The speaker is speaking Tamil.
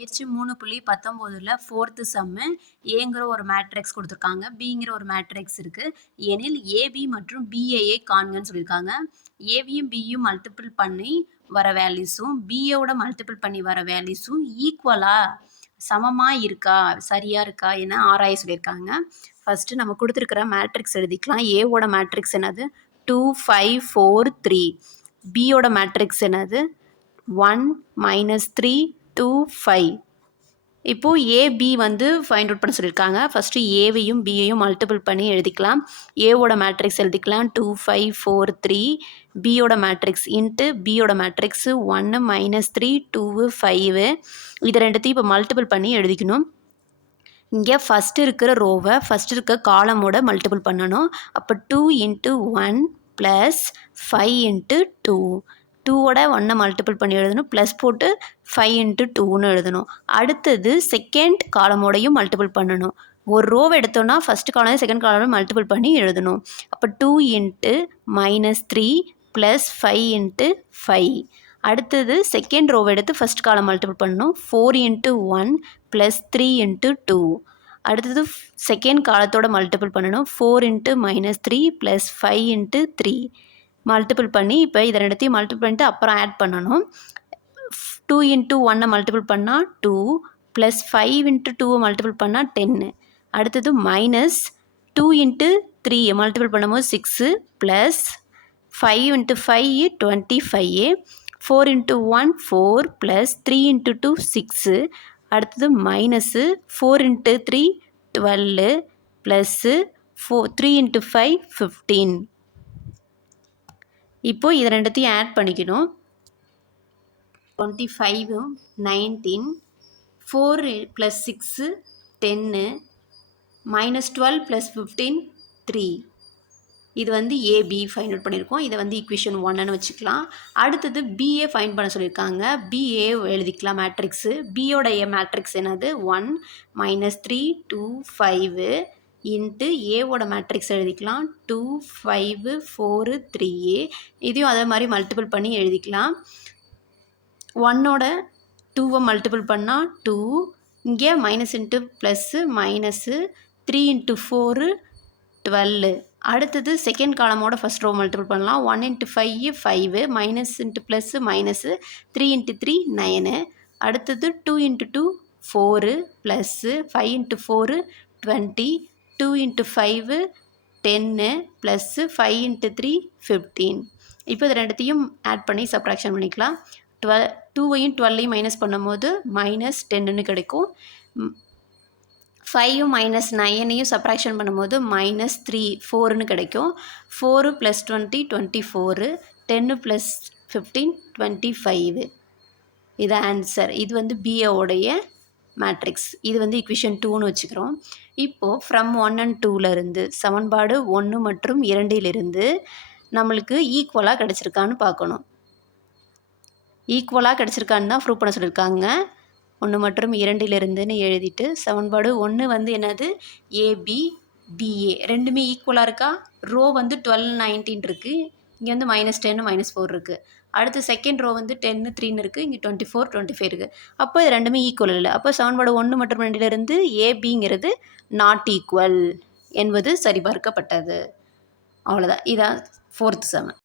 பயிற்சி மூணு புள்ளி பத்தொம்போதில் ஃபோர்த்து சம்மு ஏங்கிற ஒரு மேட்ரிக்ஸ் கொடுத்துருக்காங்க. பிங்கிற ஒரு மேட்ரிக்ஸ் இருக்குது எனில் ஏபி மற்றும் பிஏஏ காண்கன்னு சொல்லியிருக்காங்க. ஏவியும் பியும் மல்டிபிள் பண்ணி வர வேல்யூஸும் பிஏவோட மல்டிபிள் பண்ணி வர வேல்யூஸும் ஈக்குவலாக சமமாக இருக்கா சரியாக இருக்கா என ஆராய சொல்லியிருக்காங்க. ஃபஸ்ட்டு நம்ம கொடுத்துருக்குற மேட்ரிக்ஸ் எழுதிக்கலாம். ஏவோட மேட்ரிக்ஸ் என்னது? டூ ஃபைவ் ஃபோர் த்ரீ பியோட மேட்ரிக்ஸ் என்னது? One minus three two five இப்போது ஏபி வந்து ஃபைண்ட் அவுட் பண்ண சொல்லியிருக்காங்க. ஃபஸ்ட்டு ஏவையும் பியையும் மல்டிபிள் பண்ணி எழுதிக்கலாம். ஏவோட மேட்ரிக்ஸ் எழுதிக்கலாம். டூ ஃபைவ் ஃபோர் த்ரீ பியோட மேட்ரிக்ஸ் இன்ட்டு பியோட மேட்ரிக்ஸு ஒன்று மைனஸ் த்ரீ டூவு ஃபைவு இது ரெண்டுத்தையும் இப்போ மல்டிபிள் பண்ணி எழுதிக்கணும். இங்கே ஃபஸ்ட்டு இருக்கிற ரோவை ஃபஸ்ட்டு இருக்க காலமோட மல்டிபிள் பண்ணணும். அப்போ two into one plus five into two டூவோட ஒன்றை மல்டிபிள் பண்ணி எழுதணும். ப்ளஸ் போட்டு ஃபைவ் இன்ட்டு டூன்னு எழுதணும். அடுத்தது செகண்ட் காலமோடையும் மல்டிபிள் பண்ணணும். ஒரு ரோவை எடுத்தோன்னா ஃபஸ்ட் காலம் செகண்ட் காலம் மல்டிபிள் பண்ணி எழுதணும். அப்போ two into minus three plus five into five அடுத்தது செகண்ட் ரோவை எடுத்து ஃபஸ்ட் காலம் மல்டிபிள் பண்ணணும். Four into one plus three into two அடுத்தது செகண்ட் காலத்தோட மல்டிபிள் பண்ணணும். Four into minus three plus five into three multiple பண்ணி இப்போ இதை ரெண்டுத்தையும் மல்டிபிள் பண்ணிட்டு அப்புறம் ஆட் பண்ணணும். டூ இன்ட்டு ஒன்னை மல்டிபிள் பண்ணால் டூ ப்ளஸ் ஃபைவ் இன்ட்டு டூவை மல்டிபிள் பண்ணால் டென்னு அடுத்தது minus two into three multiple பண்ணும்போது six plus five into five twenty five four into one four plus three into two six அடுத்தது minus four into three twelve plus four three into five fifteen இப்போது இது ரெண்டுத்தையும் ஆட் பண்ணிக்கணும். Twenty five nineteen four plus six ten minus twelve plus fifteen three இது வந்து ஏபி ஃபைண்ட் அவுட் பண்ணியிருக்கோம் இதை வந்து ஈக்குவேஷன் ஒன்னு வச்சுக்கலாம். அடுத்தது பிஏ ஃபைண்ட் பண்ண சொல்லியிருக்காங்க பிஏ எழுதிக்கலாம் மேட்ரிக்ஸு பியோடைய மேட்ரிக்ஸ் என்னது? One minus three two five into ஏவோட மேட்ரிக்ஸ் எழுதிக்கலாம். Two five four three A இதையும் அதே மாதிரி மல்டிபிள் பண்ணி எழுதிக்கலாம். ஒன்னோட டூவை மல்டிபிள் பண்ணால் டூ இங்கே minus into plus minus three into four twelve அடுத்தது செகண்ட் காலமோட ஃபஸ்ட் ரோ மல்டிபிள் பண்ணலாம். One into five five minus into plus minus three into three nine அடுத்தது two into two four plus five into four twenty two into five ten plus five into three fifteen இப்போ இது ரெண்டுத்தையும் ஆட் பண்ணி சப்ராக்ஷன் பண்ணிக்கலாம். டுவெல் டூவையும் டுவெல்லையும் மைனஸ் பண்ணும்போது மைனஸ் டென்னுன்னு கிடைக்கும். ஃபைவும் மைனஸ் நைனையும் சப்ராக்ஷன் பண்ணும்போது மைனஸ் த்ரீ ஃபோர்னு கிடைக்கும். Four plus twenty twenty four ten plus fifteen twenty five இது ஆன்சர் இது வந்து பிஏவோடைய மேட்ரிக்ஸ். இது வந்து இக்விஷன் டூன்னு வச்சுக்கிறோம். இப்போது ஃப்ரம் ஒன் அண்ட் டூலேருந்து சமன்பாடு ஒன்று மற்றும் இரண்டிலிருந்து நம்மளுக்கு ஈக்குவலாக கிடச்சிருக்கான்னு பார்க்கணும். ஈக்குவலாக கிடச்சிருக்கான்னு தான் ப்ரூவ் பண்ண சொல்லியிருக்காங்க. ஒன்று மற்றும் இரண்டிலிருந்துன்னு எழுதிட்டு சமன்பாடு ஒன்று வந்து என்னது? ஏபி பிஏ ரெண்டுமே ஈக்குவலாக இருக்கா? ரோ வந்து டுவெல் நைன்டீன் இருக்குது இங்கே வந்து மைனஸ் டென்னு மைனஸ் ஃபோர் இருக்குது அடுத்து செகண்ட் ரோ வந்து டென்னு த்ரீன்னு இருக்குது இங்கே டுவெண்ட்டி ஃபோர் டுவெண்ட்டி ஃபைவ் இருக்குது அப்போ இது ரெண்டுமே ஈக்குவல் இல்லை. அப்போ சமன்பாடு ஒன்று மற்றும் ரெண்டிலிருந்து ஏபிங்கிறது நாட் ஈக்குவல் என்பது சரிபார்க்கப்பட்டது. அவ்வளோதான் இதான் ஃபோர்த் செவன்